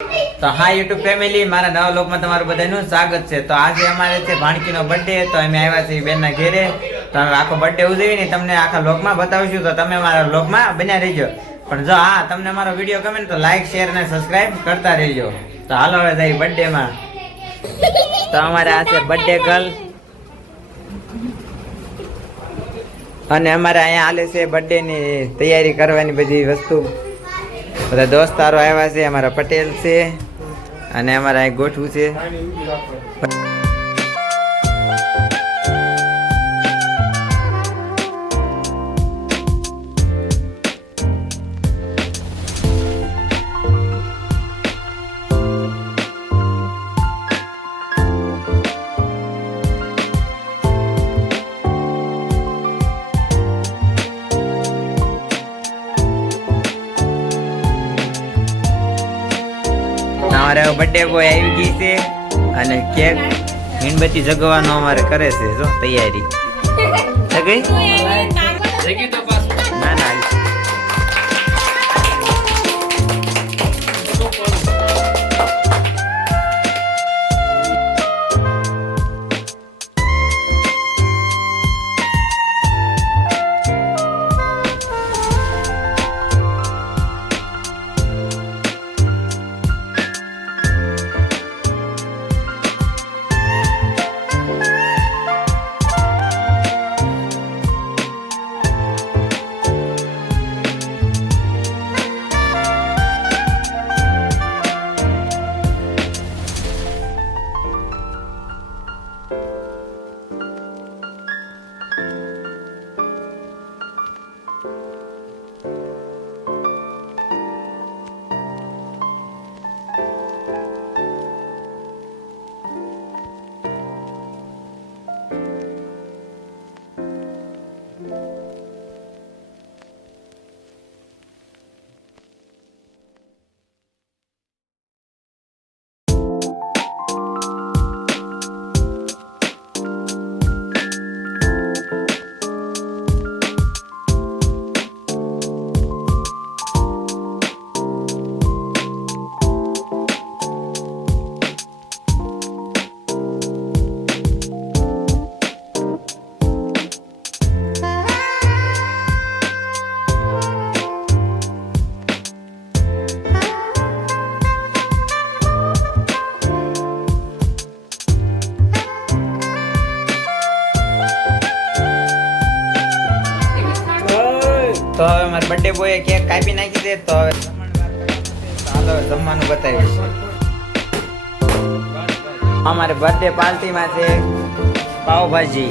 તો હા YouTube family, મારા નવા વ્લોગમાં તમારું બધાનું સ્વાગત છે। તો આજે અમારે છે ભાણકીનો બર્થડે, તો અમે આવ્યા છીએ બેનના ઘેરે। તો અમે આખો બર્થડે ઉજવીને તમને આખા વ્લોગમાં બતાવીશું, તો તમે મારા વ્લોગમાં બન્યા રહેજો। પણ જો હા તમને મારો વિડીયો ગમે ને તો લાઈક શેર અને સબસ્ક્રાઇબ કરતા રહેજો। તો હાલો હવે જઈએ બર્થડે માં। તો અમારે આ છે બર્થડે ગર્લ, અને અમારે અહીંયા હાલે છે બર્થડે ની તૈયારી કરવાની બધી વસ્તુ। બધા દોસ્તારો આવ્યા છે, અમારા પટેલ છે અને અમારા અહીં ગોઠવું છે। અમારે બર્થડે બોય આવી ગઈ છે અને કેક મીણબત્તી જગવાનો અમારે કરે છે, જો તૈયારી જગી ના ના તો હવે મારા બર્થડે બોય કેક કાપી નાખી દે, તો હવે ચાલો જમવાનું બતાવીશું। અમારે બર્થડે પાર્ટીમાં છે પાવભાજી।